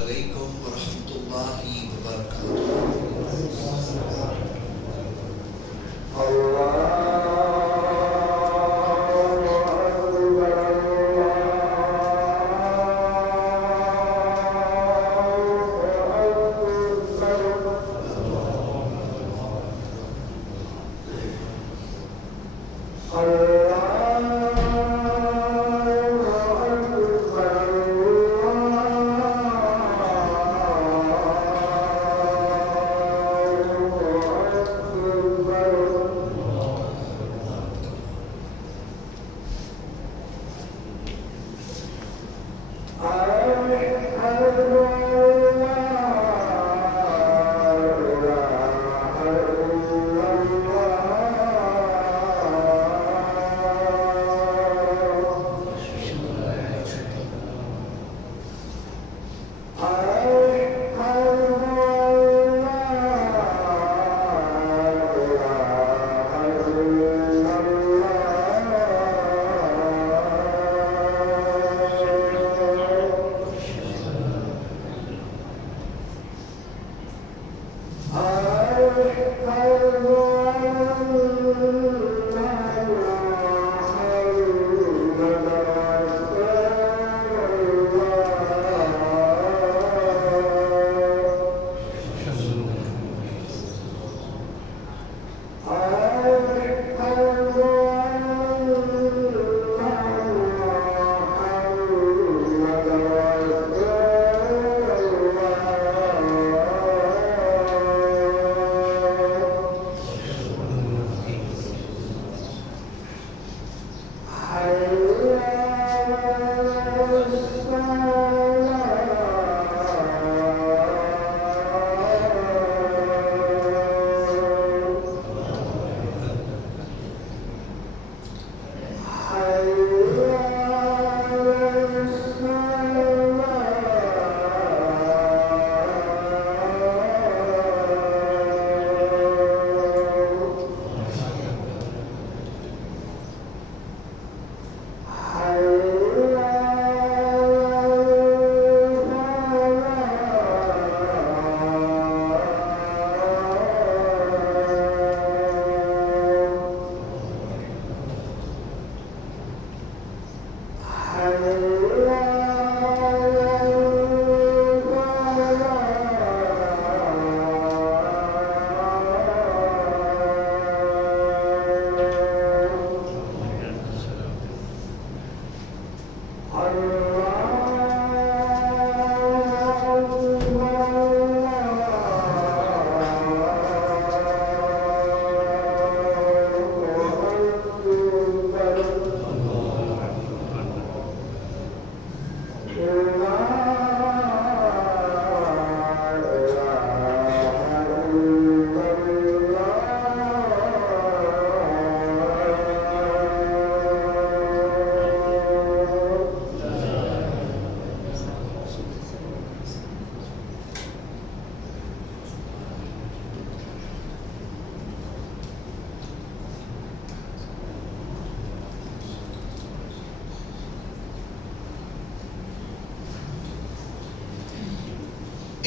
علیکم ورحمۃ اللہ وبرکاتہ۔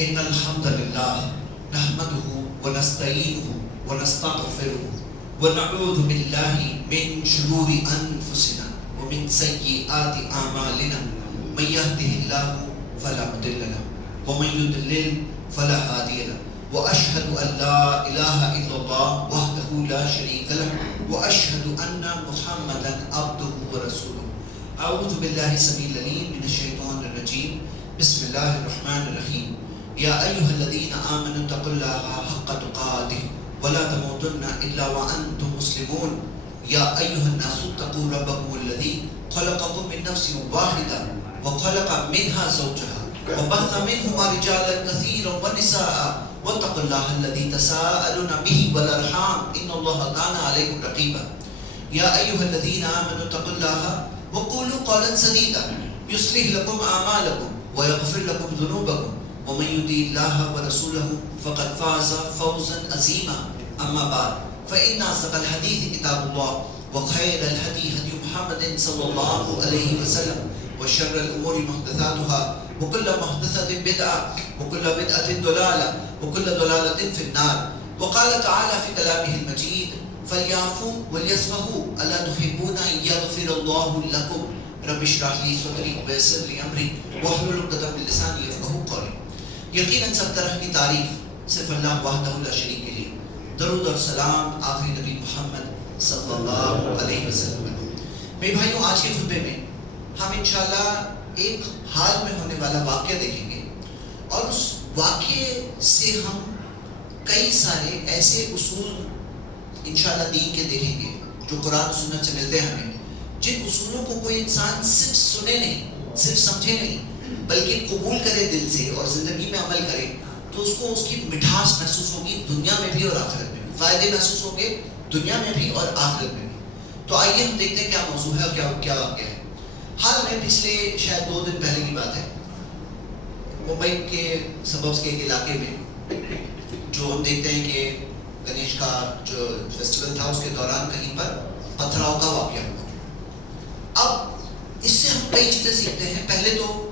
ان الحمد للہ نحمده ونستعینه ونستغفره ونعوذ باللہ من شرور انفسنا ومن سیئات اعمالنا من يهده الله فلا مضل له ومن يضلل فلا هادي له واشهد ان لا اله الا الله وحده لا شريك له واشهد ان محمدا عبده ورسوله اعوذ باللہ السمیع العلیم من الشیطان الرجیم بسم اللہ الرحمن الرحیم یا ایہا الذین آمنوا اتقوا اللہ حق تقاته ولا تموتن الا وانتم مسلمون یا ایہا الناس اتقوا ربکم الذی خلقکم من نفس واحدہ وخلق منها زوجها وبث منهما رجالا كثيرا ونساء واتقوا الله الذي تساءلون به والارحام ان الله كان عليكم رقيبا يا ايها الذين امنوا اتقوا الله وقولوا قولا سديدا يصلح لكم اعمالكم ويغفر لكم ذنوبكم ومن يطع الله ورسوله فقد فاز فوزا عظيما اما بعد فان اصدق الحديث كتاب الله وخير الهدي هدي محمد صلى الله عليه وسلم وشر الامور محدثاتها وكل محدثة بدعة وكل بدعة ضلالة وكل ضلالة في النار. وقال تعالى في كلامه المجيد فليعفوا وليصفحوا ألا تحبون أن يغفر الله لكم رب اشرح لي صدري ويسر لي أمري واحلل عقدة من لساني يفقهوا قولي. یقیناً سب طرح کی تعریف صرف اللہ وحدہ لا شریک کے لیے. درود اور سلام آخری نبی محمد صلی اللہ علیہ وسلم. میرے بھائیوں، آج کے خطبے میں ہم انشاءاللہ ایک حال میں ہونے والا واقعہ دیکھیں گے، اور اس واقعے سے ہم کئی سارے ایسے اصول انشاءاللہ دین کے دیکھیں گے جو قرآن و سنت سے ملتے ہیں ہمیں، جن اصولوں کو کوئی انسان صرف سنے نہیں، صرف سمجھے نہیں، بلکہ قبول کرے دل سے اور زندگی میں عمل کرے تو اس کو اس کی مٹھاس محسوس ہوگی دنیا میں بھی اور آخرت میں بھی، فائدے محسوس ہوں گے دنیا میں بھی اور آخرت میں بھی. تو آئیے ہم دیکھتے ہیں کیا موضوع ہے اور کیا واقعہ ہے. حال میں پچھلے شاید 2 دن پہلے کی بات ہے، ممبئی کے سببز کے ایک علاقے میں جو ہم دیکھتے ہیں کہ گنیش کا جو فیسٹیول تھا اس کے دوران کہیں پر پتھراؤ کا واقعہ ہوا. اب اس سے ہم کئی چیزیں سیکھتے ہیں. پہلے تو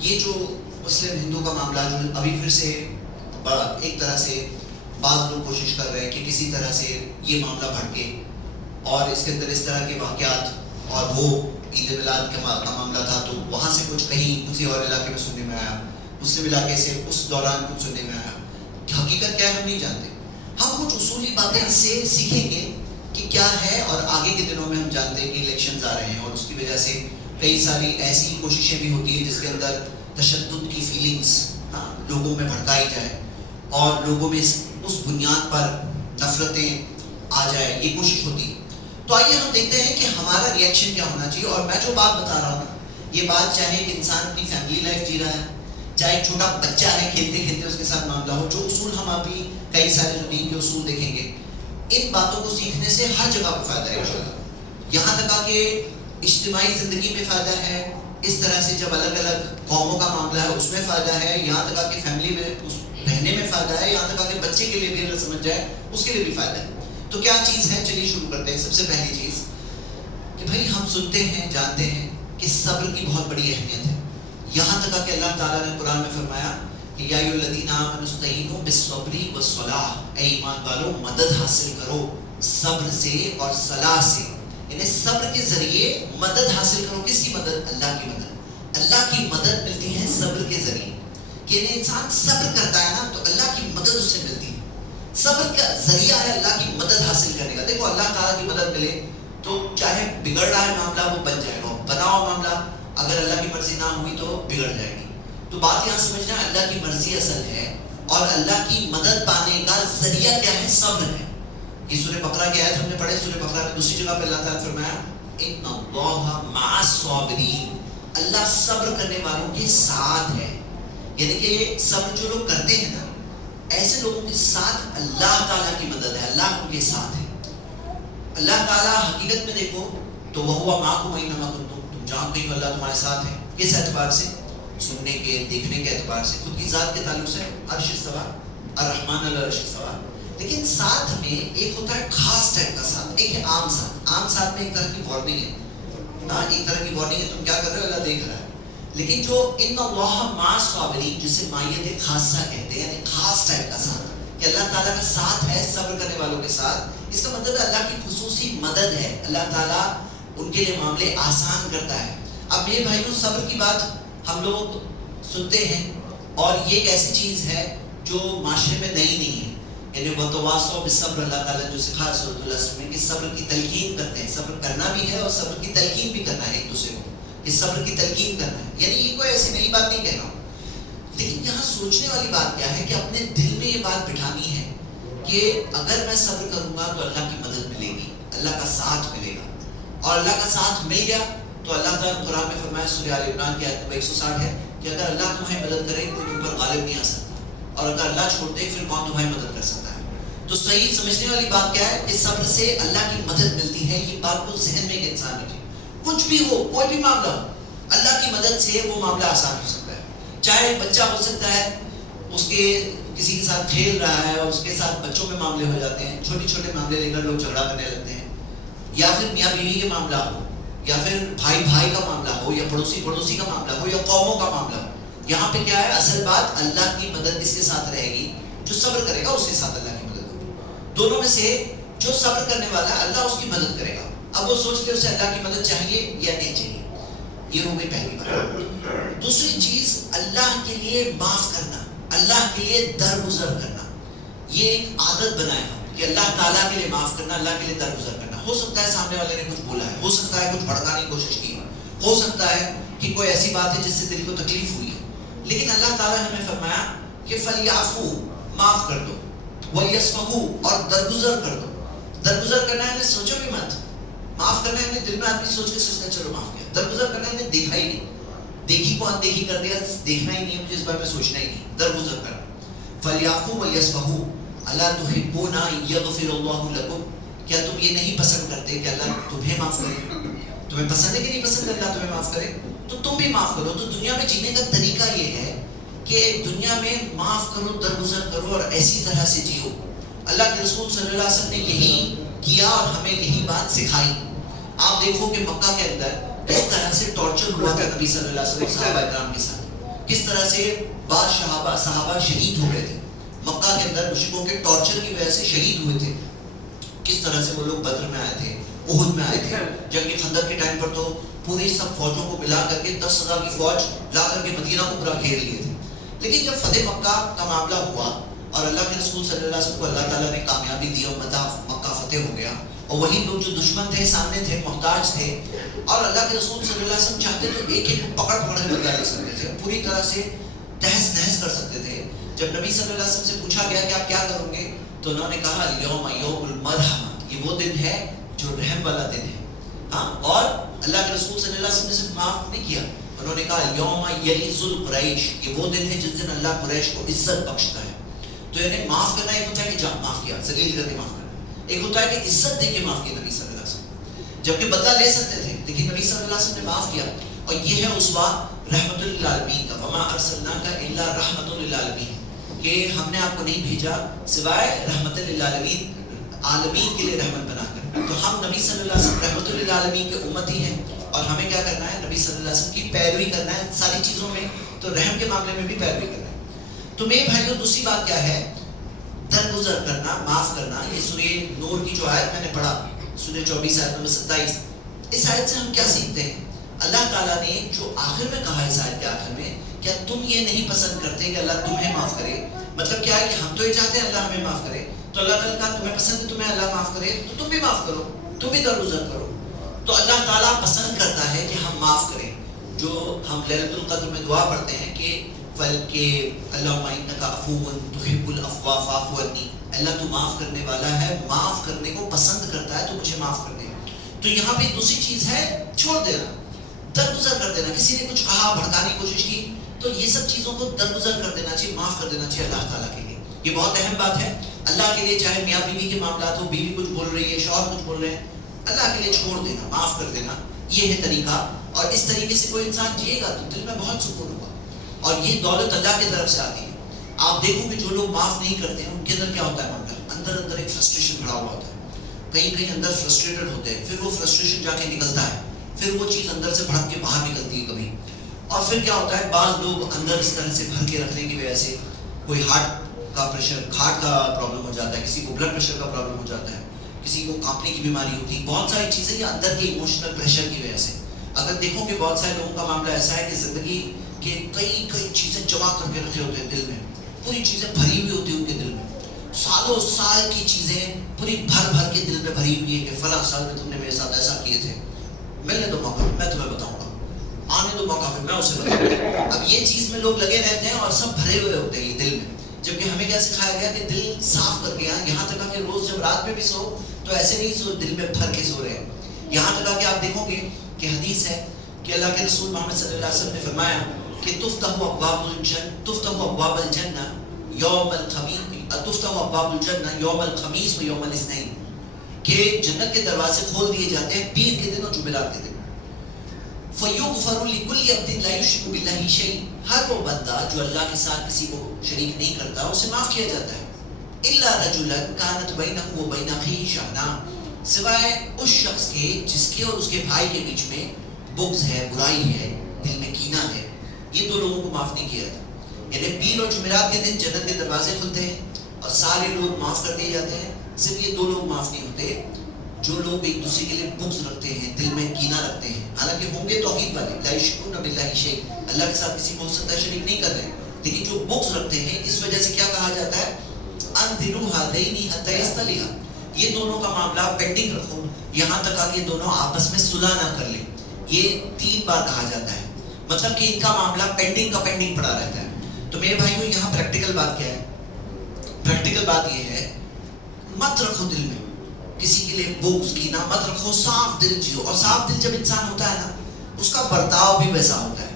یہ جو مسلم ہندو کا معاملہ جو ابھی پھر سے ایک طرح سے بعض لوگ کوشش کر رہے ہیں کہ کسی طرح سے یہ معاملہ بھڑکے اور اس کے اندر اس طرح کے واقعات، اور وہ عید میلاد کا معاملہ تھا تو وہاں سے کچھ کہیں کسی اور علاقے میں سننے میں آیا، مسلم علاقے سے اس دوران کچھ سننے میں آیا. حقیقت کیا ہے ہم نہیں جانتے. ہم کچھ اصولی باتیں اس سے سیکھیں گے کہ کیا ہے، اور آگے کے دنوں میں ہم جانتے ہیں کہ الیکشنز آ رہے ہیں اور اس کی وجہ سے کئی ساری ایسی کوششیں بھی ہوتی ہیں جس کے اندر تشدد کی فیلنگز لوگوں میں بھڑکائی جائے اور لوگوں میں اس بنیاد پر نفرتیں آ جائے، یہ کوشش ہوتی ہے. تو آئیے ہم دیکھتے ہیں کہ ہمارا ریئیکشن کیا ہونا چاہیے. اور میں جو بات بتا رہا ہوں نا، یہ بات چاہے ایک انسان اپنی فیملی لائف جی رہا ہے، چاہے ایک چھوٹا بچہ ہے کھیلتے کھیلتے اس کے ساتھ معاملہ ہو، جو اصول ہم ابھی کئی سارے جو دین کے اصول دیکھیں گے، ان باتوں کو سیکھنے سے ہر جگہ پہ فائدہ ہے انشاءاللہ. یہاں تک کہ اجتماعی زندگی میں فائدہ ہے، اس طرح سے جب الگ الگ قوموں کا معاملہ ہے اس میں فائدہ ہے، یہاں تک کہ فیملی میں رہنے میں فائدہ ہے، یہاں تک کہ بچے کے لیے بھی اگر سمجھ جائے اس کے لیے بھی فائدہ ہے. تو کیا چیز ہے؟ چلیے شروع کرتے ہیں. سب سے پہلی چیز کہ بھائی ہم سنتے ہیں، جانتے ہیں کہ صبر کی بہت بڑی اہمیت ہے. یہاں تک کہ اللہ تعالیٰ نے قرآن میں فرمایا کہ یا ایھا الذین آمنوا استعینوا بالصبر والصلاۃ، اے ایمان والو مدد حاصل کرو صبر سے اور صلاح سے. یعنی صبر کے ذریعے مدد حاصل کرو. کس کی مدد؟ اللہ کی مدد. اللہ کی مدد ملتی ہے صبر کے ذریعے. کہ یعنی انسان صبر کرتا ہے نا تو اللہ کی مدد اس سے ملتی ہے. صبر کا ذریعہ ہے اللہ کی مدد حاصل کرنے کا. دیکھو اللہ تعالیٰ کی مدد ملے تو چاہے بگڑ رہا ہے معاملہ وہ بن جائے گا، بنا ہوا معاملہ اگر اللہ کی مرضی نہ ہوئی تو بگڑ جائے گی. تو بات یہاں سمجھنا ہے اللہ کی مرضی اصل ہے، اور اللہ کی مدد پانے کا ذریعہ کیا ہے؟ صبر ہے. یہ سورہ بقرہ کی آیت ہم نے پڑھے. سورہ بقرہ میں دوسری جگہ پہ اللہ تعالیٰ نے فرمایا ان اللہ مع الصابرین، اللہ صبر کرنے والوں کے ساتھ ہے. یعنی کہ صبر جو لوگ کرتے ہیں نا، ایسے لوگوں کے ساتھ اللہ تعالیٰ کی مدد ہے، اللہ ان کے ساتھ ہے. اللہ تعالیٰ حقیقت میں دیکھو تو وہو معکم اینما کنتم، تم جہاں کہیں اللہ تمہارے ساتھ ہے. کس اعتبار سے؟ سننے کے، دیکھنے کے اعتبار سے. خود کی ذات کے تعلق سے عرش استویٰ، الرحمن علی العرش استویٰ. لیکن ساتھ میں ایک ہوتا ہے خاص ٹائپ کا ساتھ، ایک ہے عام ساتھ. عام ساتھ میں ایک طرح کی وارننگ ہے نا، ایک طرح کی وارننگ ہے تم کیا کر رہے ہو، اللہ دیکھ رہا ہے. لیکن جو ان اللہ مع الصابرین جسے مائیت خاصہ کہتے ہیں، یعنی خاص ٹائپ کا ساتھ کہ اللہ تعالیٰ کا ساتھ ہے صبر کرنے والوں کے ساتھ، اس کا مطلب ہے اللہ کی خصوصی مدد ہے. اللہ تعالیٰ ان کے لیے معاملے آسان کرتا ہے. اب میرے بھائیوں صبر کی بات ہم لوگ سنتے ہیں، اور یہ ایک ایسی چیز ہے جو معاشرے میں نئی نہیں ہے. یعنی وتواصوا بالصبر اللہ تعالیٰ نے جو سکھایا سورۃ العصر میں کہ صبر کی تلقین کرتے ہیں. صبر کرنا بھی ہے اور صبر کی تلقین بھی کرنا ہے ایک دوسرے کو، کہ صبر کی تلقین کرنا ہے. یعنی یہ کوئی ایسی نئی بات نہیں کہہ رہا ہوں. لیکن یہاں سوچنے والی بات کیا ہے کہ اپنے دل میں یہ بات بٹھانی ہے کہ اگر میں صبر کروں گا تو اللہ کی مدد ملے گی، اللہ کا ساتھ ملے گا. اور اللہ کا ساتھ مل گیا تو اللہ تعالیٰ قرآن میں فرمایا سورہ آل عمران کی آیت نمبر 160 ہے کہ اگر اللہ تمہیں مدد کرے تو تم پر غالب نہیں آ سکتا، اور اگر اللہ چھوڑ دے پھر کون تمہیں مدد کر سکتا ہے. تو صحیح سمجھنے والی بات کیا ہے کہ صبر سے اللہ کی مدد ملتی ہے. یہ بات کو ذہن میں ایک انسان رکھے. کچھ بھی ہو، کوئی بھی معاملہ ہو، اللہ کی مدد سے وہ معاملہ آسان ہو سکتا ہے. چاہے ایک بچہ ہو سکتا ہے، اس کے کسی کے ساتھ کھیل رہا ہے اور اس کے ساتھ بچوں میں معاملے ہو جاتے ہیں، چھوٹے چھوٹے معاملے لے کر لوگ جھگڑا کرنے لگتے ہیں. یا پھر میاں بیوی کے معاملہ ہو، یا پھر بھائی بھائی کا معاملہ ہو، یا پڑوسی پڑوسی کا معاملہ ہو، یا قوموں کا معاملہ ہو. یہاں پہ کیا ہے اصل بات؟ اللہ کی مدد کس کے ساتھ رہے گی؟ جو صبر کرے گا اس کے ساتھ اللہ کی مدد ہوگی. دونوں میں سے جو صبر کرنے والا ہے اللہ اس کی مدد کرے گا. اب وہ سوچتے اسے اللہ کی مدد چاہیے یا نہیں چاہیے. یہ ہو گئی پہلی بات. دوسری چیز اللہ کے لیے معاف کرنا, اللہ کے لیے درگزر کرنا. یہ ایک عادت بنائے ہم کہ اللہ تعالیٰ کے لیے معاف کرنا, اللہ کے لیے درگزر کرنا. ہو سکتا ہے سامنے والے نے کچھ بولا ہے, ہو سکتا ہے کچھ بھڑکانے کی کوشش کی, ہو سکتا ہے کہ کوئی ایسی بات ہے جس سے دل کو تکلیف ہوئی ہے, لیکن اللہ تعالیٰ نے ہمیں فرمایا کہ فَلْيَعْفُوا, معاف کر دو, وَلْيَصْفَحُوا, اور درگزر کر دو. درگزر کرنا ہے سوچو بھی مت, معاف کرنا ہے دل میں آدمی سوچ کے سوچتا ہے چلو معاف کیا. درگزر کرنا ہے دیکھا ہی نہیں, دیکھی کو اندیکھی کر دیا, دیکھنا ہی نہیں, مجھے اس بارے میں سوچنا ہی نہیں. درگزر کرنا. فَلْيَعْفُوا وَلْيَصْفَحُوا أَلَا تُحِبُّونَ أَن يَغْفِرَ اللَّهُ لَكُمْ, کیا تم یہ نہیں پسند کرتے کہ اللہ تمہیں معاف کرے؟ تمہیں پسند ہے کہ نہیں پسند اللہ تمہیں معاف کرے؟ تو تم بھی معاف کرو. تو دنیا میں جینے کا طریقہ یہ ہے کہ دنیا میں معاف کرو, درگزر کرو اور ایسی طرح سے جیو. اللہ کے رسول صلی اللہ علیہ وسلم نے یہی کیا اور ہمیں یہی بات سکھائی. آپ دیکھو کہ مکہ کے اندر کس طرح سے ٹارچر ہوا تھا نبی صلی اللہ علیہ وسلم صحابہ کرام کے ساتھ, کس طرح سے بعض صحابہ شہید ہو گئے تھے مکہ کے اندر, مشرکوں کے ٹارچر کی وجہ سے شہید ہوئے تھے. کس طرح سے وہ لوگ بدر میں آئے تھے, احد میں آئے تھے, جنگ خندق کے ٹائم پر تو پوری سب فوجوں کو ملا کر کے 10,000 کی فوج لا کر کے مدینہ کو پورا گھیر لیے تھے. لیکن جب فتح مکہ کا معاملہ ہوا اور اللہ کے رسول صلی اللہ علیہ وسلم کو اللہ تعالیٰ نے کامیابی دی اور مکہ فتح ہو گیا, اور وہی لوگ جو دشمن تھے, سامنے تھے, محتاج تھے, اور اللہ کے رسول صلی اللہ علیہ وسلم چاہتے تو ایک ایک پکڑ کے بدلا لے سکتے تھے, پوری طرح سے تہس نہس کر سکتے تھے. جب نبی صلی اللہ علیہ وسلم سے پوچھا گیا کہ آپ کیا کرو گے, تو انہوں نے کہا الیوم یوم المرحمہ, یہ وہ دن ہے جو رحم والا دن ہے. ہاں, اور اللہ کے رسول صلی اللہ علیہ وسلم نے صرف معاف نہیں کیا, انہوں نے کہا یوم یعز القریش, یہ وہ دن ہے جس دن اللہ قریش کو عزت بخشتا ہے. تو یعنی معاف کرنا ایک ہوتا ہے کہ معاف کیا, ذلیل کر کے معاف کرنا, ایک ہوتا ہے کہ عزت دے کے معاف کیا نبی صلی اللہ علیہ وسلم, جبکہ بدلہ لے سکتے تھے لیکن نبی صلی اللہ علیہ وسلم نے معاف کیا. اور یہ ہے اسوہ رحمت للعالمین کا, وما ارسلناک الا رحمت للعالمین, کہ ہم نے آپ کو نہیں بھیجا سوائے رحمت للعالمین, عالمین کے لیے رحمت بنا کر. تو ہم نبی صلی اللہ علیہ وسلم رحمت للعالمین کے امت ہی ہیں, اور ہمیں کیا کرنا ہے, نبی صلی اللہ علیہ وسلم کی پیروی کرنا ہے ساری چیزوں میں, تو رحم کے معاملے میں بھی پیروی کرنا ہے. تو میرے بھائیوں دوسری بات کیا ہے, درگزر کرنا, معاف کرنا. یہ سورہ نور کی جو آیت میں نے پڑھا, سورہ 24 آیت نمبر 27, اس آیت سے ہم کیا سیکھتے ہیں؟ اللہ تعالیٰ نے جو آخر میں کہا اس آیت کے آخر میں, کیا تم یہ نہیں پسند کرتے کہ اللہ تمہیں معاف کرے؟ مطلب کیا ہے کہ ہم تو یہ چاہتے ہیں اللہ ہمیں معاف کرے, تو اللہ تعالیٰ کہا تمہیں پسند ہے تمہیں اللہ معاف کرے, تو تم بھی معاف کرو, تم بھی درگزر کرو. تو اللہ تعالیٰ پسند کرتا ہے کہ ہم معاف کریں. جو ہم لیلۃ القدر میں دعا پڑھتے ہیں کہ اللہم انک عفو تحب العفو فاعف عنی, اللہ تو معاف کرنے والا ہے, معاف کرنے کو پسند کرتا ہے, تو مجھے معاف کر دے. تو یہاں پہ دوسری چیز ہے چھوڑ دینا, درگزر کر دینا. کسی نے کچھ کہا, بھڑکانے کی کوشش کی, تو یہ سب چیزوں کو درگزر کر دینا چاہیے, معاف کر دینا چاہیے اللہ تعالیٰ کے لیے. یہ بہت اہم بات ہے اللہ کے لیے. چاہے میاں بیوی کے معاملات ہو, بیوی کچھ بول رہی ہے, شوہر کچھ بول رہے ہیں, اللہ کے لیے چھوڑ دینا, معاف کر دینا, یہ ہے طریقہ. اور اس طریقے سے کوئی انسان جیے گا تو دل میں بہت سکون ہوگا, اور یہ دولت اللہ کی طرف سے آتی ہے. آپ دیکھو کہ جو لوگ معاف نہیں کرتے ہیں ان کے اندر کیا ہوتا ہے معاملہ, اندر ایک فرسٹریشن بڑھا ہوا ہوتا ہے, کہیں اندر فرسٹریٹڈ ہوتے ہیں, پھر وہ فرسٹریشن جا کے نکلتا ہے, پھر وہ چیز اندر سے بھڑک کے باہر نکلتی ہے کبھی. اور پھر کیا ہوتا ہے, بعض لوگ اندر اس طرح سے بھر کے رکھنے کی وجہ سے کوئی ہارٹ کا پرابلم ہو جاتا ہے, کسی کو بلڈ پریشر کا پرابلم ہو جاتا ہے, کسی کو کانپنے کی بیماری ہوتی ہے. بہت ساری چیزیں یہ اندر کے ایموشنل پریشر کی وجہ سے. اگر دیکھو کہ بہت سارے لوگوں کا معاملہ ایسا ہے کہ زندگی کے کئی چیزیں جمع کر کے رکھے ہوتے ہیں دل میں, پوری چیزیں بھری ہوئی ہوتی ہیں ان کے دل میں, سالوں سال کی چیزیں پوری بھر کے دل میں بھری ہوئی ہے کہ فلاں سال میں تم نے میرے ساتھ ایسا کیے تھے, ملنے دو موقع, میں تمہیں بتاؤں گا, آنے دو موقع, پھر میں اسے بتاؤں گا. اب یہ چیز میں لوگ لگے رہتے ہیں اور سب بھرے ہوئے ہوتے ہیں یہ دل میں, جبکہ ہمیں کیا سکھایا گیا کہ دل صاف کر کے, یہاں تک کہ روز جب رات میں بھی سو تو ایسے نہیں سو دل میں بھر کے سو رہے ہیں. یہاں تک کہ آپ دیکھو گے کہ حدیث ہے کہ اللہ کے رسول محمد صلی اللہ علیہ وسلم نے فرمایا کہ تفتح ابواب الجنہ یوم الخمیس و یوم الاثنین, کہ جنت کے دروازے کھول دیے جاتے ہیں پیر کے دن اور جمعرات کے دن. فَيُغْفَرُ لِكُلِّ عَبْدٍ لَا يُشْرِكُ بِاللَّهِ شَيْءٍ, ہر وہ بندہ جو اللہ کے ساتھ کسی کو شریک نہیں کرتا اسے معاف کیا جاتا ہے. إِلَّا رَجُلًا كَانَتْ بَيْنَهُ وَبَيْنَ أَخِيهِ شَحْنَاءٌ, سوائے اس شخص کے جس کے اور اس کے بھائی کے بیچ میں بغض ہے, برائی ہے, دل میں کینہ ہے. یہ دو لوگوں کو معاف نہیں کیا تھا. یعنی پیر اور جمعرات کے دن جنت کے دروازے کھلتے ہیں اور سارے لوگ معاف کر دیے جاتے ہیں. صرف یہ دو لوگ معاف نہیں ہوتے جو لوگ ایک دوسرے کے لیے بغض رکھتے ہیں, دل میں کینہ رکھتے ہیں. حالانکہ ہوں گے توحید والے, لا یشرکون باللہ شیئا, اللہ کے ساتھ کسی کو ہو سکتا ہے شریک نہیں کر رہے, لیکن جو بغض رکھتے ہیں اس وجہ سے کیا کہا جاتا ہے, انذروا ہذین حتی یصطلحا, یہ دونوں کا معاملہ پینڈنگ رکھو یہاں تک کہ دونوں آپس میں صلح نہ کر لیں. یہ 3 بار کہا جاتا ہے, مطلب کہ ان کا معاملہ پینڈنگ کا پینڈنگ پڑا رہتا ہے. تو میرے بھائیوں یہاں پریکٹیکل بات کیا ہے؟ پریکٹیکل بات یہ ہے, مت رکھو دل میں کسی کے لیے بغض کینہ مت رکھو, صاف دل جیو. اور صاف دل جب انسان ہوتا ہے نا, اس کا برتاؤ بھی ویسا ہوتا ہے,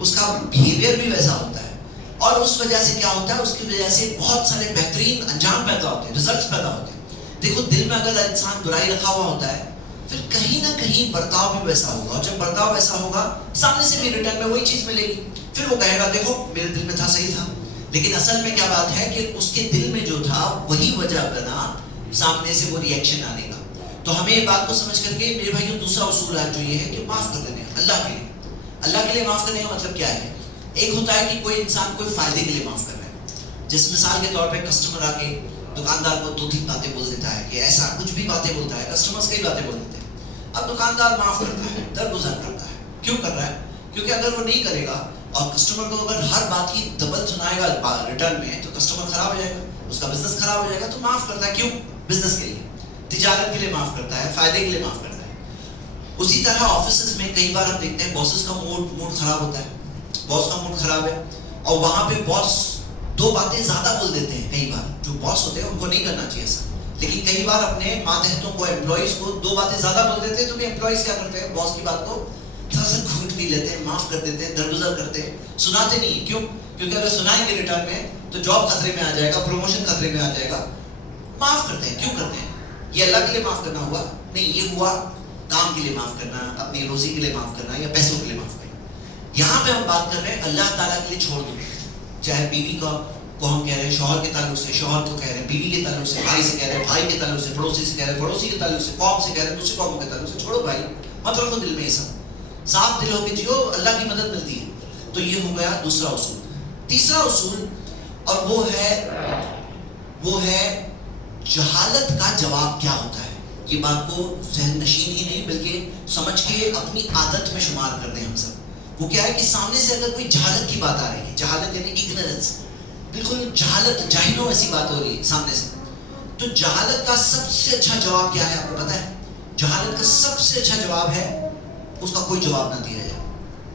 اس کا بیہیویئر بھی ویسا ہوتا ہے, اور اس وجہ سے کیا ہوتا ہے, اس کی وجہ سے بہت سارے بہترین انجام پیدا ہوتے ہیں, ریزلٹس پیدا ہوتے ہیں. دیکھو دل میں اگر انسان برائی رکھا ہوا ہوتا ہے پھر کہیں نہ کہیں برتاؤ بھی ویسا ہوگا, اور جب برتاؤ ویسا ہوگا سامنے سے بھی ریٹرن میں وہی چیز ملے گی. پھر وہ کہے گا دیکھو میرے دل میں تھا صحیح تھا, لیکن اصل میں کیا بات ہے کہ اس کے دل میں جو تھا وہی وجہ بنا سامنے سے وہ ریئیکشن آنے کا. تو ہمیں یہ بات کو سمجھ کر کے میرے بھائیوں دوسرا اصول ہے جو یہ ہے کہ معاف کر دینے اللہ کے لیے. اللہ کے لیے معاف کرنے کا مطلب کیا ہے؟ ایک ہوتا ہے کہ کوئی انسان کوئی فائدے کے لیے معاف کر رہا ہے, جس مثال کے طور پہ کسٹمر آ کے دکاندار کو 2-3 باتیں بول دیتا ہے کہ ایسا کچھ بھی باتیں بولتا ہے, کسٹمرز کئی باتیں بول دیتے ہیں. اب دکاندار معاف کرتا ہے, درگزر کرتا ہے. کیوں کر رہا ہے؟ کیونکہ اگر وہ نہیں کرے گا اور کسٹمر کو اگر ہر بات کی ڈبل سنائے گا ریٹرن میں تو کسٹمر خراب ہو جائے گا, اس کا بزنس خراب ہو جائے گا. تو معاف کرتا ہے, کیوں؟ بزنس کے لیے, تجارت کے لیے معاف کرتا ہے, فائدے کے لیے معاف کرتا ہے. اسی طرح آفیسز میں کئی بار ہم دیکھتے ہیں باسز کا موڈ خراب ہوتا ہے, باس کا موڈ خراب ہے اور وہاں پہ باس 2 باتیں زیادہ بول دیتے ہیں. کئی بار جو باس ہوتے ہیں ان کو نہیں کرنا چاہیے ایسا, لیکن کئی بار اپنے ماتحتوں کو, امپلائیز کو 2 باتیں زیادہ بول دیتے ہیں. تو بھی امپلائیز کیا کرتے ہیں, باس کی بات کو تھوڑا سا گھونٹ بھی لیتے ہیں, معاف کر دیتے ہیں, درگزر کرتے ہیں, سناتے نہیں. کیوں؟ کیونکہ اگر سنائیں گے ریٹرن میں تو جاب خطرے میں آ جائے گا, پروموشن خطرے میں آ جائے گا. معاف کرتے ہیں. کیوں کرتے ہیں؟ یہ اللہ کے لیے معاف کرنا ہوا نہیں, یہ ہوا کام کے لیے معاف کرنا, اپنی روزی کے لیے معاف کرنا یا پیسوں کے لیے معاف کرنا. یہاں پہ ہم بات کر رہے ہیں اللہ تعالیٰ کے لیے چھوڑ دو. چاہے بیوی کو ہم کہہ رہے ہیں شوہر کے تعلق سے, شوہر کو کہہ رہے ہیں بیوی کے تعلق سے, بھائی سے کہہ رہے ہیں بھائی کے تعلق سے, پڑوسی سے کہہ رہے ہیں پڑوسی کے تعلق سے, قوم سے کہہ رہے ہیں دوسری قوموں کے تعلق سے. چھوڑو بھائی, مت رکھو دل میں یہ سب, صاف دل ہو کے جیو, اللہ کی مدد ملتی ہے. تو یہ ہو گیا دوسرا اصول. تیسرا اصول, اور وہ ہے جہالت کا جواب کیا ہوتا ہے. یہ بات کو ذہن نشین ہی نہیں بلکہ سمجھ کے اپنی عادت میں شمار کر دیں ہم سب. وہ کیا ہے کہ سامنے سے اگر کوئی جہالت کی بات آ رہی ہے, جہالت یعنی اگنورنس, بالکل جہالت, جاہلوں ایسی بات ہو رہی ہے سامنے سے, تو جہالت کا سب سے اچھا جواب کیا ہے آپ کو پتا ہے؟ جہالت کا سب سے اچھا جواب ہے اس کا کوئی جواب نہ دیا جائے,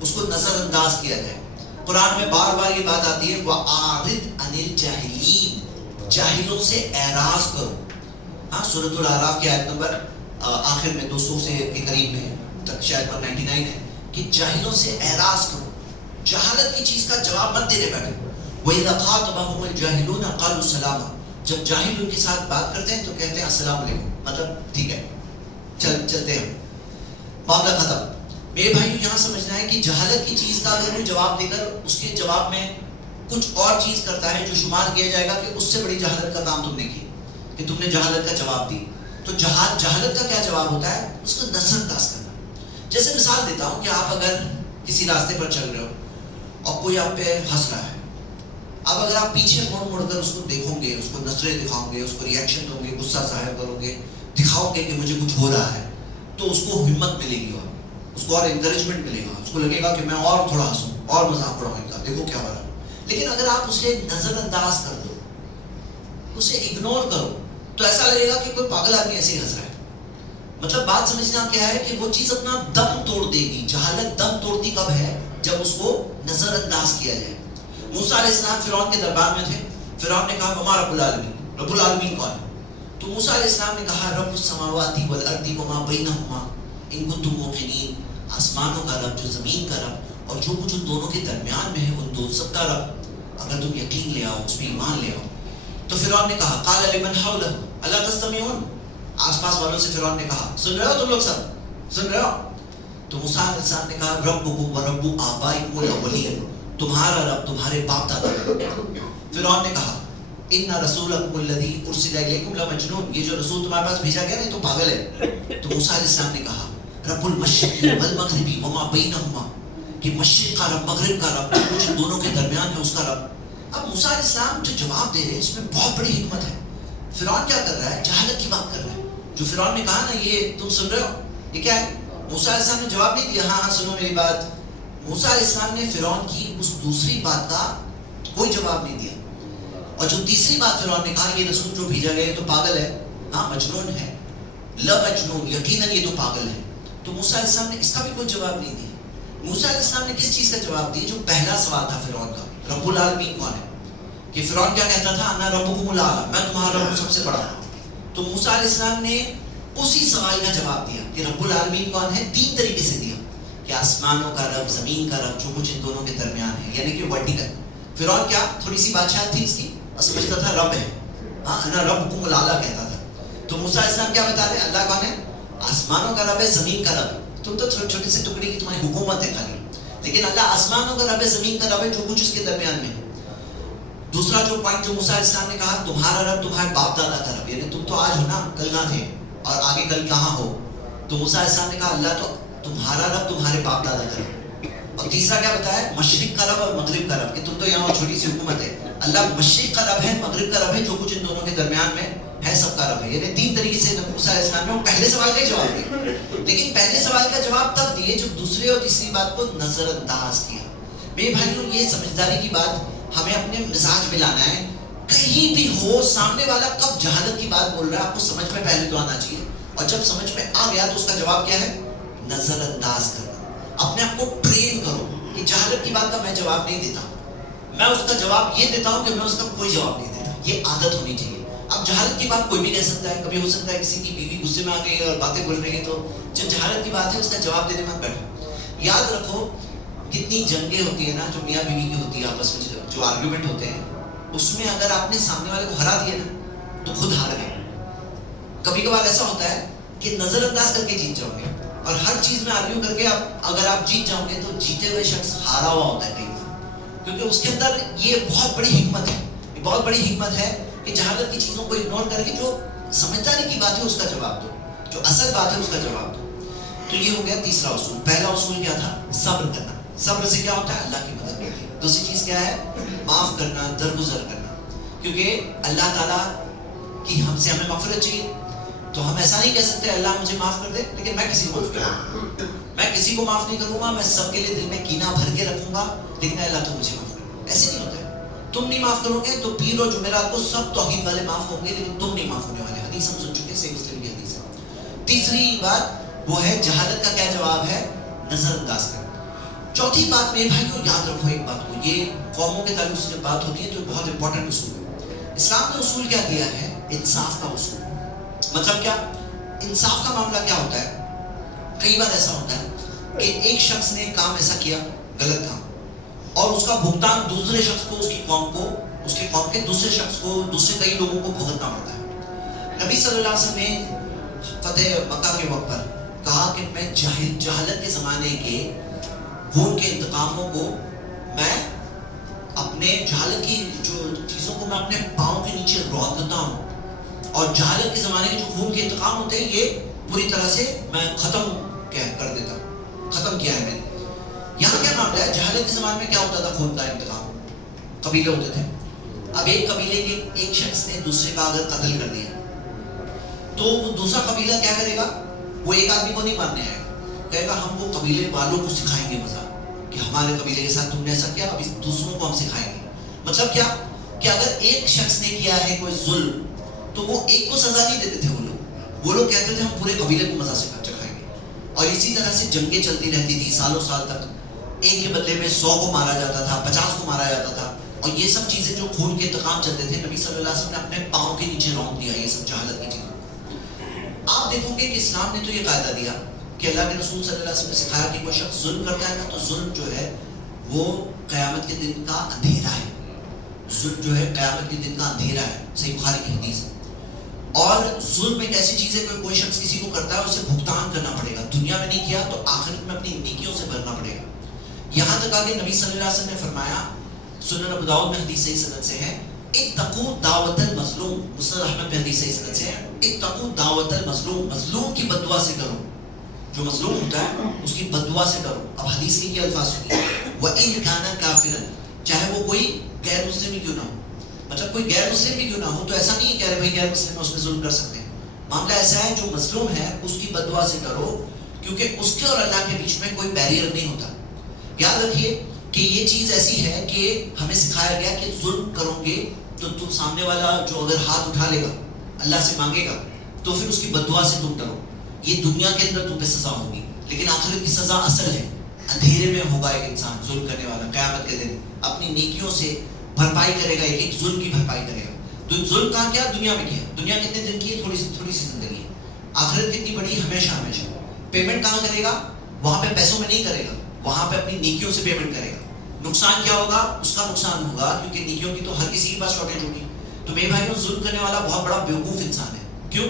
اس کو نظر انداز کیا جائے. قرآن میں بار بار یہ بات آتی ہے وَأَعْرِضْ عَنِ الْجَاهِلِينَ, جاہلوں سے اعراض کرو. ہاں, سورۃ الاعراف کی آیت نمبر آخر میں 200 سے کے قریب میں تک شاید 99 ہے کہ جاہلوں سے اعراض کرو, جہالت کی چیز کا جواب مت دینے بیٹھو. وَإِذَا خَاطَبَهُمُ الْجَاهِلُونَ قَالُوا سَلَامًا, جب جاہل ان کے ساتھ بات کرتے ہیں تو کہتے ہیں السلام علیکم, مطلب ٹھیک ہے چلتے ہیں, معاملہ ختم. میرے بھائیو یہاں سمجھنا ہے کہ جہالت کی چیز کا اگر کوئی جواب دے کر اس کے جواب میں کچھ اور چیز کرتا ہے جو شمار کیا جائے گا کہ اس سے بڑی جہالت کا کام تم نے کیا کہ تم نے جہالت کا جواب دی. تو جہالت کا کیا جواب ہوتا ہے؟ اس کو نظر انداز کرنا. جیسے مثال دیتا ہوں کہ آپ اگر کسی راستے پر چل رہے ہو اور کوئی آپ پہ ہنس رہا ہے, اب اگر آپ پیچھے مڑ کر اس کو دیکھو گے, اس کو نظریں دکھاؤ گے, اس کو ریئیکشن دو گے, غصہ ظاہر کرو گے, دکھاؤ گے کہ مجھے کچھ ہو رہا ہے, تو اس کو ہمت ملے گی اور اس کو اور انکریجمنٹ ملے گا, اس کو لگے گا کہ میں اور تھوڑا ہنسوں اور مذاق اڑاؤں ان کا, دیکھو کیا ہو رہا ہے. لیکن اگر آپ اسے نظر انداز کر دو, اسے اگنور کرو, تو ایسا لگے گا کہ کوئی پاگل آدمی ایسے ہی ہنس رہا ہے. مطلب بات سمجھنا کیا ہے کہ وہ چیز اپنا دم توڑ دے گی. جہالت دم توڑتی کب ہے؟ جب اس کو نظر انداز کیا جائے. موسیٰ علیہ السلام فرعون کے دربار میں تھے, فرعون نے کہا وما رب العالمین, رب العالمین کون ہے؟ تو موسیٰ علیہ السلام نے کہا رب السماوات والارض وما بینہما ان کنتم موقنین, آسمانوں کا رب, جو زمین کا رب اور جو کچھ ان دونوں کے درمیان میں ہے ان دو سب کا رب, اگر تم یقین لے آؤ, اس میں ایمان لے آؤ. تو فرعون نے کہا قال لمن حولہ الا تستمعون, آس پاس والوں سے فرعون نے کہا سن رہے ہو تم لوگ سب, سن رہے ہو؟ تو موسیٰ علیہ السلام نے کہا ربکم ورب آبائکم الاولین, تمہارا رب تمہارے باپ دادا کا رب. فرعون نے کہا ان رسولکم الذی ارسل الیکم لمجنون, یہ جو رسول تمہارے پاس بھیجا گیا نا تو پاگل ہے. تو موسیٰ علیہ السلام نے کہا رب المشرق والمغرب وما بینہما, کہ مشرق کا رب مغرب کا رب کچھ دونوں کے درمیان ہے اس کا رب. اب موسیٰ علیہ السلام جو جواب دے رہے ہیں اس میں بہت بڑی حکمت ہے. فرعون کیا کر رہا ہے؟ جہالت کی بات کر رہا ہے. جو فرعون نے کہا نا یہ تم سن رہے ہو یہ کیا ہے، موسیٰ علیہ السلام نے جواب نہیں دیا ہاں سنو میری بات. موسیٰ علیہ السلام نے فرعون کی اس دوسری بات کا کوئی جواب نہیں دیا. اور جو تیسری بات فرعون نے کہا یہ رسول جو بھیجا گیا تو پاگل ہے، ہاں مجنون ہے، مجنون یقیناً یہ تو پاگل ہے. تو موسیٰ علیہ السلام نے اس کا بھی کوئی جواب نہیں دیا. موسیٰ علیہ السلام نے کس چیز کا جواب دیا؟ جو پہلا سوال تھا فرعون کا، رب العالمین کون ہے؟ کہ فرعون کیا کہتا تھا؟ انا ربکم الاعلی، میں تمہارا رب سب سے بڑا ہوں. تو موسیٰ علیہ السلام نے اسی سوال کا جواب دیا کہ رب العالمین کون ہے، تین طریقے سے دیا کہ آسمانوں کا رب، زمین کا رب، جو کچھ ان دونوں کے درمیان ہے، یعنی کہ ورٹیکل. فرعون کیا تھوڑی سی بادشاہ تھی اس کی اور سمجھتا تھا رب ہے، ہاں انا ربکم الاعلی کہتا تھا. تو موسیٰ علیہ السلام کیا بتا رہے ہیں؟ اللہ کون ہے؟ آسمانوں کا رب ہے، زمین کا رب. تم تو چھوٹے سے ٹکڑے کی تمہاری حکومت ہے خالی، لیکن اللہ آسمانوں کا رب ہے، زمین کا رب ہے، جو کچھ اس کے درمیان میں. دوسرا جو پوائنٹ جو موسیٰ علیہ السلام نے کہا تمہارا رب تمہارے باپ دادا کا رب، یعنی تم تو آج ہو نا، کل کہاں تھے اور آگے کل کہاں ہو. تو موسیٰ علیہ السلام نے کہا اللہ تو تمہارا رب تمہارے باپ دادا کا رب. اور تیسرا کیا بتایا؟ مشرق کا رب اور مغرب کا رب، کہ تم تو یہاں چھوٹی سی حکومت ہے. اللہ مشرق کا رب ہے، مغرب کا رب ہے، جو کچھ ان دونوں کے درمیان میں ہے سب کا رب ہے. یعنی تین طریقے سے موسیٰ علیہ السلام نے وہ پہلے سوال کا ہی جواب دیا، لیکن پہلے سوال کا جواب تب دیے جب دوسرے اور تیسری بات کو نظر انداز کیا. میرے بھائیوں یہ سمجھداری کی بات ہمیں اپنے مزاج میں لانا ہے. کہیں بھی ہو سامنے والا کب جہالت کی بات بول رہا ہے آپ کو سمجھ میں پہلے تو آنا چاہیے، اور جب سمجھ میں آ گیا تو اس کا جواب کیا ہے؟ نظر انداز کرنا. اپنے آپ کو ٹرین کرو کہ جہالت کی بات کا میں جواب نہیں دیتا، میں اس کا جواب یہ دیتا ہوں کہ میں اس کا کوئی جواب نہیں دیتا. یہ عادت ہونی چاہیے. اب جہالت کی بات کوئی بھی کہہ سکتا ہے. کبھی ہو سکتا ہے کسی کی بیوی غصے میں آ گئی اور باتیں بول رہی ہے، تو جب جہالت کی بات ہے اس کا جواب دینے میں بیٹھو. یاد رکھو کتنی جنگیں ہوتی ہیں نا جو میاں بیوی کی ہوتی ہے آپس میں، جو آرگیومنٹ ہوتے ہیں اس میں اگر آپ نے سامنے والے کو ہرا دیا نا تو خود ہار گئے. کبھی کبھار ایسا ہوتا ہے کہ نظر انداز کر کے جیت جاؤ گے، اور ہر چیز میں آرگیو کر کے اگر آپ جیت جاؤ گے تو جیتے ہوئے شخص ہارا ہوا ہوتا ہے کہیں پر، کیونکہ اس کے اندر یہ بہت بڑی حکمت ہے. یہ بہت بڑی حکمت ہے کہ جہالت کی چیزوں کو اگنور کر کے جو سمجھداری کی بات ہے اس کا جواب دو، جو اصل بات ہے اس کا جواب دو. تو یہ ہو گیا تیسرا اصول. پہلا اصول کیا تھا؟ صبر کرنا. صبر سے کیا ہوتا ہے؟ اللہ کی مدد ملتی ہے. دوسری چیز کیا ہے؟ معاف کرنا، درگزر کرنا. کیونکہ اللہ تعالیٰ کی ہم سے ہمیں مغفرت چاہیے، تو ہم ایسا نہیں کہہ سکتے اللہ مجھے معاف کر دے لیکن میں کسی کو معاف کروں، میں کسی کو معاف نہیں کروں گا، میں سب کے لیے دل میں کینہ بھر کے رکھوں گا لیکن اللہ تو مجھے معاف کر. ایسے نہیں ہوتا ہے. تم نہیں معاف کرو گے تو پیر اور جمعرات کو سب توحید والے معاف ہوں گے لیکن تم نہیں معاف ہونے والے. حدیث ہم سن چکے ہیں، صحیح مسلم کی حدیث ہے. تیسری بات وہ ہے جہالت کا کیا جواب ہے؟ نظر انداز کرنا. چوتھی بات میرے بھائیوں یاد رکھو ایک بات کو، یہ قوموں کے تعلق سے جب بات ہوتی ہے تو بہت امپورٹنٹ اصول ہے. اسلام نے اصول کیا دیا ہے؟ انصاف کا اصول. مطلب کیا؟ انصاف کا معاملہ کیا ہوتا ہے؟ کئی بار ایسا ہوتا ہے کہ ایک شخص نے کام ایسا کیا، غلط کام، اور اس کا بھگتان دوسرے شخص کو، اس کی قوم کو، اس کے قوم کے دوسرے شخص کو، دوسرے کئی لوگوں کو بھگتنا پڑتا ہے. نبی صلی اللہ علیہ وسلم نے فتح مکہ کے وقت پر کہا کہ میں جہالت کے زمانے کے خون کے انتقاموں کو میں اپنے جہالت کی جو چیزوں کو میں اپنے پاؤں کے نیچے روک دیتا ہوں، اور جہالت کے زمانے کے جو خون کے انتقام ہوتے ہیں یہ پوری طرح سے میں ختم کر دیتا ہوں، ختم کیا ہے میں نے. یہاں کیا معاملہ ہے؟ جہالت کے زمانے میں کیا ہوتا تھا؟ خون کا انتقام. قبیلے ہوتے تھے. اب ایک قبیلے کے ایک شخص نے دوسرے کا اگر قتل کر دیا تو وہ دوسرا قبیلہ کیا کرے گا؟ وہ ایک آدمی کو نہیں مارنے آئے گا، کہے گا ہم وہ قبیلے والوں کو سکھائیں گے مزہ کہ ہمارے قبیلے کے ساتھ تم نے ایسا کیا، اب دوسروں کو ہم سکھائیں گے. مطلب کیا کہ اگر ایک شخص نے کیا ہے کوئی ظلم تو وہ ایک کو سزا نہیں دیتے تھے. وہ لوگ کہتے تھے ہم پورے قبیلے کو مزہ چکھائیں گے. اور اسی طرح سے جنگیں چلتی رہتی تھی سالوں سال تک. ایک کے بدلے میں 100 کو مارا جاتا تھا، 50 کو مارا جاتا تھا. اور یہ سب چیزیں جو خون کے انتقام چلتے تھے نبی صلی اللہ علیہ وسلم نے اپنے پاؤں کے نیچے رونق دیا یہ سب جہالت کی چیزیں. آپ دیکھو گے کہ اسلام نے تو یہ قاعدہ دیا کہ اللہ کے رسول صلی اللہ علیہ وسلم نے سکھایا کہ کوئی شخص ظلم کرتا ہے نا تو ظلم جو ہے وہ قیامت کے دن کا اندھیرا ہے. ظلم جو ہے قیامت کے دن کا اندھیرا ہے. صحیح بخاری کی حدیث ہے. اور ظلم ایک ایسی چیز ہے کہ کوئی شخص کسی کو کرتا ہے اسے بھگتان کرنا پڑے گا. دنیا میں نہیں کیا تو آخرت میں اپنی نیکیوں سے بھرنا پڑے گا. یہاں تک آگے نبی صلی اللہ علیہ وسلم نے فرمایا، سنن ابو داؤد میں حدیث صحیح سند سے ہے، اتقوا دعوت المظلوم. مسند احمد میں حدیث صحیح سند سے ہے، اتقوا دعوت المظلوم. مظلوم کی بد دعا سے کرو. جو جو مظلوم ہوتا ہے اس کی بد دعا سے ڈرو. اب حدیث کے یہ الفاظ سنیے, وَإِنْ كَانَ كَافِرًا, چاہے وہ کوئی غیر مسلم ہی کیوں نہ ہو. مطلب کوئی غیر مسلم بھی کیوں نہ ہو تو ایسا نہیں ہے کہ ارے بھائی غیر مسلم ہے اس میں ظلم کر سکتے ہیں. معاملہ ایسا ہے جو مظلوم ہے اس کی بد دعا سے ڈرو, کیونکہ اس کے اور اللہ کے بیچ میں کوئی بیریئر نہیں ہوتا. یاد رکھیے کہ یہ چیز ایسی ہے کہ ہمیں سکھایا گیا کہ ظلم کرو گے تو تم سامنے والا جو اگر ہاتھ اٹھا لے گا اللہ سے مانگے گا تو پھر اس کی بد دعا سے تم ڈرو. یہ دنیا کے اندر تم پہ سزا ہوگی, لیکن آخرت کی سزا اصل ہے. اندھیرے میں ہوگا ایک انسان ظلم کرنے والا, قیامت کے دن اپنی نیکیوں سے بھرپائی کرے گا, ایک ایک ظلم کی بھرپائی کرے گا. ظلم کہاں کیا, دنیا میں کیا. دنیا کتنے دن کی ہے, تھوڑی سی زندگی ہے. آخرت کتنی بڑی, ہمیشہ ہمیشہ. پیمنٹ کہاں کرے گا, وہاں پہ پیسوں میں نہیں کرے گا, وہاں پہ اپنی نیکیوں سے پیمنٹ کرے گا. نقصان کیا ہوگا, اس کا نقصان ہوگا کیونکہ نیکیوں کی تو ہر کسی کے پاس شارٹیج ہوگی. تو میرے بھائیوں, ظلم کرنے والا بہت بڑا بیوقوف انسان ہے. کیوں؟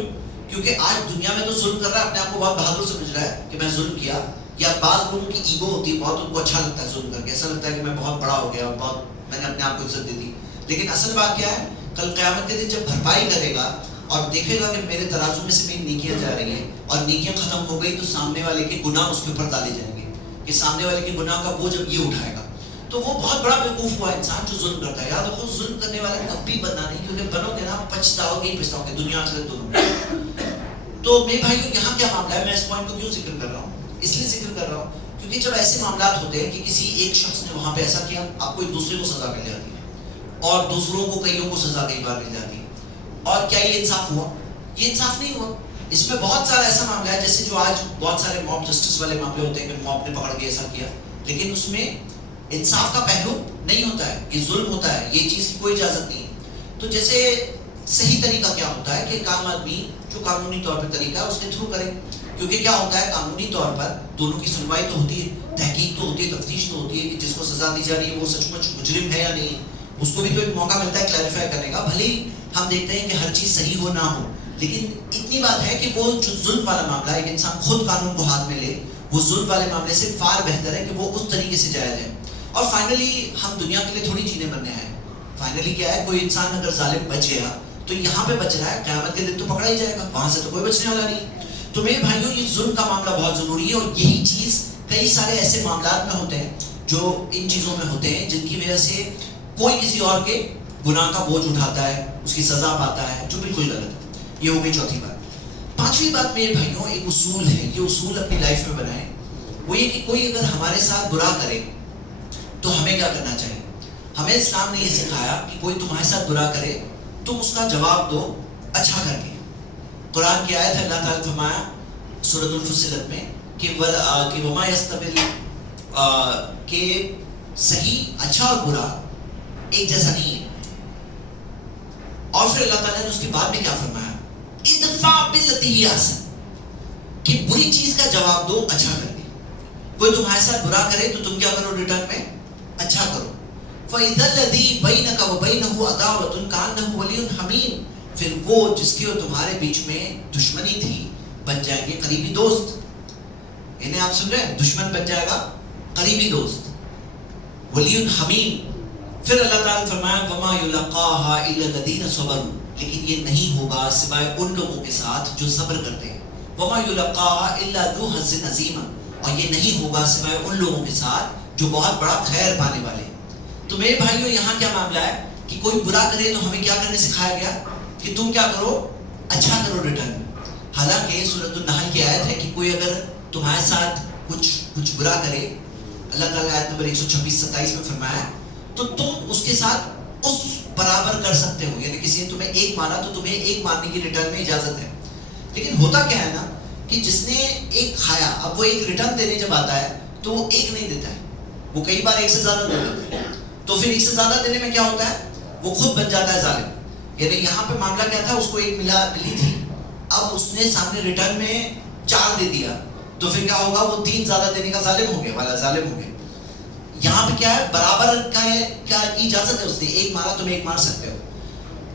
کیونکہ آج دنیا میں تو ظلم کر رہا ہے, اپنے آپ کو بہت بہادر سمجھ رہا ہے کہ میں ظلم کیا. یا بعض لوگوں کی ایگو ہوتی ہے, بہت ان کو اچھا لگتا ہے ظلم کر کے, ایسا لگتا ہے کہ میں بہت بڑا ہو گیا, بہت میں نے اپنے آپ کو عزت دے دی. لیکن اصل بات کیا ہے, کل قیامت کے دن جب بھرپائی کرے گا اور دیکھے گا کہ میرے ترازو میں سے میری نیکیاں جا رہی ہیں اور نیکیاں ختم ہو گئی, تو سامنے والے کے گناہ اس کے اوپر ڈالے جائیں گے کہ سامنے والے کے گناہ کا بوجھ اب یہ اٹھائے گا. تو وہ بہت بڑا بیوقوف ہوا انسان جو ظلم کرتا ہے. یاد رکھو, ظلم کرنے والا کبھی بننا نہیں, کیونکہ بنو گے نا پچھتاؤ گے ہی پچھتاؤ گے, دنیا آخرت دونوں. تو میرے بھائیوں, یہاں کیا معاملہ ہے, میں اس پوائنٹ کو کیوں ذکر کر رہا ہوں, اس لیے ذکر کر رہا ہوں کیونکہ جب ایسے معاملات ہوتے ہیں کہ کسی ایک شخص نے وہاں پہ ایسا کیا, آپ کو ایک دوسرے کو سزا مل جاتی ہے اور دوسروں کو کئیوں کو سزا کئی بار مل جاتی ہے. اور کیا یہ انصاف ہوا؟ یہ انصاف نہیں ہوا. اس میں بہت سارا ایسا معاملہ ہے جیسے جو آج بہت سارے موب جسٹس والے معاملے ہوتے ہیں کہ موب نے پکڑ کے ایسا کیا, لیکن اس میں انصاف کا پہلو نہیں ہوتا ہے, یہ ظلم ہوتا ہے, یہ چیز کی کوئی اجازت نہیں. تو جیسے صحیح طریقہ کیا ہوتا ہے کہ کام آدمی جو قانونی طور پر طریقہ ہے اس کے تھرو کرے, کیونکہ کیا ہوتا ہے قانونی طور پر دونوں کی سنوائی تو ہوتی ہے, تحقیق تو ہوتی ہے, تفتیش تو ہوتی ہے کہ جس کو سزا دی جا رہی ہے وہ سچ مچ مجرم ہے یا نہیں, اس کو بھی تو ایک موقع ملتا ہے کلیریفائی کرنے کا. بھلے ہم دیکھتے ہیں کہ ہر چیز صحیح ہو نہ ہو, لیکن اتنی بات ہے کہ وہ جو ظلم والا معاملہ ہے, ایک انسان خود قانون کو ہاتھ میں لے, وہ ظلم والے معاملے سے فار بہتر ہے کہ وہ اس طریقے سے جایا جائے. اور فائنلی ہم دنیا کے لیے تھوڑی جینے مرنے آئے. فائنلی کیا ہے, کوئی انسان اگر ظالم بچ گیا تو یہاں پہ بچ رہا ہے, قیامت کے دن تو پکڑا ہی جائے گا, وہاں سے تو کوئی بچنے والا نہیں. تو میرے بھائیوں, یہ ظلم کا معاملہ بہت ضروری ہے, اور یہی چیز کئی سارے ایسے معاملات میں ہوتے ہیں جو ان چیزوں میں ہوتے ہیں جن کی وجہ سے کوئی کسی اور کے گناہ کا بوجھ اٹھاتا ہے, اس کی سزا پاتا ہے, جو بالکل غلط ہے. یہ ہو گئی چوتھی بات. پانچویں بات میرے بھائیوں, ایک اصول ہے, یہ اصول اپنی لائف میں بنائیں. وہ یہ کہ کوئی اگر ہمارے ساتھ برا کرے تو ہمیں کیا کرنا چاہیے. ہمیں اسلام نے یہ سکھایا کہ کوئی تمہارے ساتھ برا کرے تم اس کا جواب دو اچھا کر کے. قرآن کی آیت ہے, اللہ تعالیٰ نے فرمایا سورۃ الفصلت میں کہ وما یستوی کہ صحیح اچھا اور برا ایک جیسا نہیں ہے. اور پھر اللہ تعالیٰ نے اس کے بعد میں کیا فرمایا, ادفع باللتی ہی احسن, کہ بری چیز کا جواب دو اچھا کر کے. کوئی تمہارے ساتھ برا کرے تو تم کیا کرو, ریٹرن میں اچھا کرو. فَإِذَا الَّذِي بَيْنَكَ وَبَيْنَهُ عَدَاوَةٌ كَأَنَّهُ وَلِيٌّ حَمِيمٌ, پھر وہ جس کی اور تمہارے بیچ میں دشمنی تھی بن جائیں گے قریبی دوست. یعنی آپ سن رہے ہیں, دشمن بن جائے گا قریبی دوست. وَلِيٌّ حَمِيمٌ. پھر اللہ تعالیٰ نے فرمایا وَمَا يُلَقَّاهَا إِلَّا الَّذِينَ صَبَرُوا, لیکن یہ نہیں ہوگا سوائے ان لوگوں کے ساتھ جو صبر کرتے ہیں. وَمَا يُلَقَّاهَا إِلَّا ذُو حَظٍّ عَظِيمٍ, اور یہ نہیں ہوگا سوائے ان لوگوں کے ساتھ جو بہت بڑا خیر پانے والے. تو میرے بھائیوں, یہاں کیا معاملہ ہے کہ کوئی برا کرے تو ہمیں کیا کرنے سکھایا گیا کہ تم کیا کرو, اچھا کرو ریٹرن. حالانکہ سورۃ النحل کی آیت ہے کہ کوئی اگر تمہارے ساتھ کچھ برا کرے, اللہ تعالیٰ آیت نمبر 126-27 میں فرمایا, تو تم اس کے ساتھ اس برابر کر سکتے ہو. یعنی کسی نے تمہیں ایک مارا تو تمہیں ایک مارنے کی ریٹرن میں اجازت ہے. لیکن ہوتا کیا ہے نا کہ جس نے ایک کھایا, اب وہ ایک ریٹرن دینے جب آتا ہے تو وہ ایک نہیں دیتا ہے, وہ کئی بار ایک سے زیادہ دے دیتا ہے. تو پھر ایک سے زیادہ دینے میں کیا ہوتا ہے, وہ خود بن جاتا ہے ظالم. یعنی یہاں پہ معاملہ کیا تھا, اس کو ایک ملی تھی, اب اس نے سامنے ریٹرن میں 4 دے دیا, تو پھر کیا ہوگا, وہ 3 زیادہ دینے کا ظالم ہو گیا, والا ظالم ہو گیا. یہاں پہ کیا ہے, برابر کا ہے, کیا اجازت ہے, اس نے ایک مارا تم ایک مار سکتے ہو.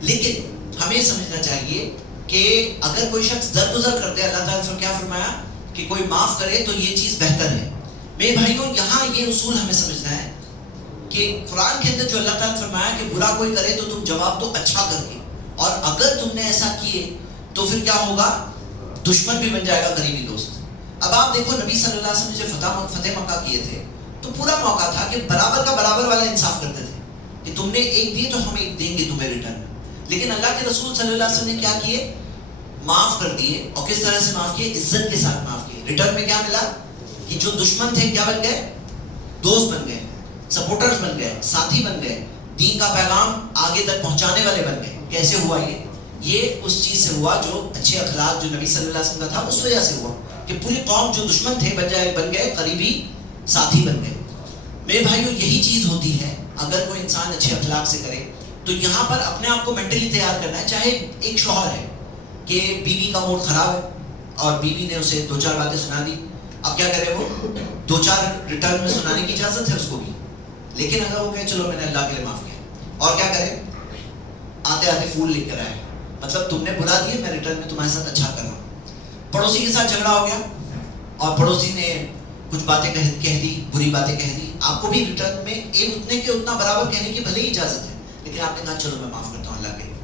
لیکن ہمیں سمجھنا چاہیے کہ اگر کوئی شخص درگزر کرتے, اللہ تعالیٰ نے کیا فرمایا کہ کوئی معاف کرے تو یہ چیز بہتر ہے. میرے بھائیوں, یہاں یہ اصول ہمیں سمجھنا ہے کہ قرآن کے اندر جو اللہ تعالیٰ نے فرمایا کہ برا کوئی کرے تو تم جواب دو اچھا کر کے, اور اگر تم نے ایسا کیے تو پھر کیا ہوگا, دشمن بھی بن جائے گا قریبی دوست. اب آپ دیکھو نبی صلی اللہ علیہ وسلم نے جو فتح مکہ کیے تھے تو پورا موقع تھا کہ برابر کا برابر والا انصاف کرتے تھے کہ تم نے ایک دی تو ہم ایک دیں گے تمہیں ریٹرن میں. لیکن اللہ کے رسول صلی اللہ علیہ وسلم نے کیا کیے؟ معاف کر دیے. اور کس طرح سے معاف کیے؟ عزت کے ساتھ معاف کیے. ریٹرن میں کیا ملا کہ جو دشمن تھے کیا بن گئے؟ دوست بن گئے, سپورٹرز بن گئے, ساتھی بن گئے, دین کا پیغام آگے تک پہنچانے والے بن گئے. کیسے ہوا یہ اس چیز سے ہوا جو اچھے اخلاق جو نبی صلی اللہ علیہ وسلم کا تھا اس وجہ سے ہوا کہ پوری قوم جو دشمن تھے بن گئے قریبی ساتھی بن گئے. میرے بھائیو یہی چیز ہوتی ہے اگر کوئی انسان اچھے اخلاق سے کرے تو یہاں پر اپنے آپ کو مینٹلی تیار کرنا ہے. چاہے ایک شوہر ہے کہ بیوی کا موڈ خراب ہے اور بیوی نے اسے 2-4 باتیں سنا دی, اب کیا کرے وہ 2-4 ریٹرن میں سنانے کی اجازت ہے اس کو بھی, لیکن اگر وہ کہے چلو میں نے اللہ کے لیے معاف کیا اور کیا کرے آتے آتے پھول لے کر آئے, مطلب تم نے بلا دیے میں ریٹرن میں تمہارے ساتھ اچھا کر رہا ہوں. پڑوسی کے ساتھ جھگڑا ہو گیا اور پڑوسی نے کچھ باتیں کہہ دی, بری باتیں کہہ دی, آپ کو بھی ریٹرن میں ایک اتنے کے اتنا برابر کہنے کی بھلے ہی اجازت ہے, لیکن آپ نے کہا چلو میں معاف کرتا ہوں اللہ کے لیے.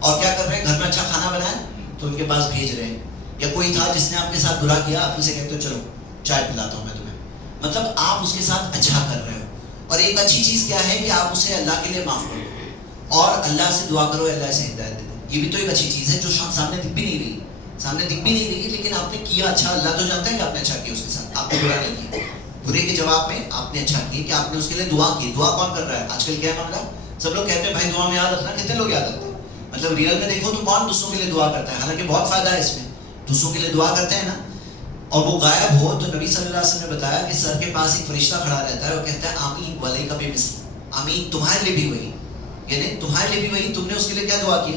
اور کیا کر رہے ہیں, گھر میں اچھا کھانا بنایا تو ان کے پاس بھیج رہے ہیں, یا کوئی تھا جس نے آپ کے ساتھ برا کیا آپ اسے کہتے ہو چلو چائے پلاتا ہوں میں تمہیں, مطلب آپ اس کے ساتھ اچھا کر رہے ہو. اور ایک اچھی چیز کیا ہے کہ آپ اسے اللہ کے لیے معاف کرو اور اللہ سے دعا کرو اللہ سے ہدایت دے دو. یہ بھی تو ایک اچھی چیز ہے جو سامنے دکھ بھی نہیں رہی, لیکن آپ نے کیا اچھا. اللہ تو جانتا ہے کہ آپ نے اچھا کیا اس کے ساتھ, آپ نے برا نہیں کیا. برے کے جواب میں آپ نے اچھا کیا کہ آپ نے اس کے لیے دعا کی. دعا کون کر رہا ہے آج کل؟ کیا ہے معاملہ, سب لوگ کہتے ہیں بھائی دعا میں یاد رکھنا, کتنے لوگ یاد رکھتے ہیں؟ مطلب ریئل میں دیکھو تو کون دوسروں کے لیے دعا کرتا ہے؟ حالانکہ بہت فائدہ ہے اس میں, دوسروں کے لیے دعا کرتے ہیں نا. اور وہ غائب ہو تو نبی صلی اللہ علیہ وسلم نے بتایا کہ سر کے پاس ایک فرشتہ کھڑا رہتا ہے, وہ کہتا ہے آمین والے کا بے مثل, آمین تمہارے لیے بھی وہی, یعنی تمہارے لیے بھی وہی, تم نے اس کے لیے کیا دعا کی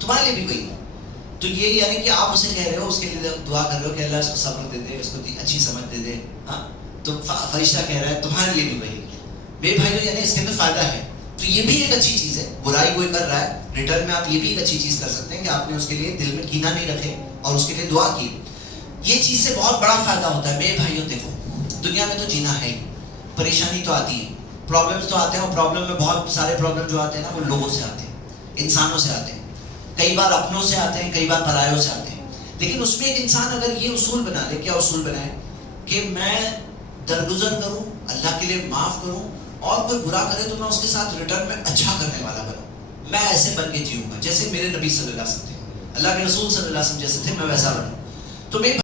تمہارے لیے بھی وہی. تو یہ یعنی کہ آپ اسے کہہ رہے ہو, اس کے لیے دعا کر رہے ہو کہ اللہ اس کو صبر دے دے, اس کو اچھی سمجھ دے دے. ہاں تو فرشتہ کہہ رہا ہے تمہارے لیے بھی وہی. میرے بھائیو یعنی اس کے اندر فائدہ ہے. تو یہ بھی ایک اچھی چیز ہے. برائی کوئی کر رہا ہے ریٹرن میں آپ یہ بھی ایک اچھی چیز کر سکتے ہیں کہ آپ نے اس کے لیے دل میں کینہ نہیں رکھے اور اس کے لیے دعا کی. یہ چیز سے بہت بڑا فائدہ ہوتا ہے. میرے بھائیوں دیکھو دنیا میں تو جینا ہے, پریشانی تو آتی ہے, پرابلمس تو آتے ہیں, اور پرابلم میں بہت سارے پرابلم جو آتے ہیں نا وہ لوگوں سے آتے ہیں, انسانوں سے آتے ہیں, کئی بار اپنوں سے آتے ہیں, کئی بار پرایوں سے آتے ہیں. لیکن اس میں ایک انسان اگر یہ اصول بنا لے, کیا اصول بنائے کہ میں درگزر کروں, اللہ کے لیے معاف کروں, اور کوئی برا کرے تو میں اس کے ساتھ ریٹرن میں اچھا کرنے والا بنوں. میں ایسے بن کے جیوں گا جیسے میرے نبی صلی اللہ علیہ وسلم تھے, اللہ کے رسول صلی اللہ علیہ وسلم جیسے تھے, میں ویسا بنوں. تو میں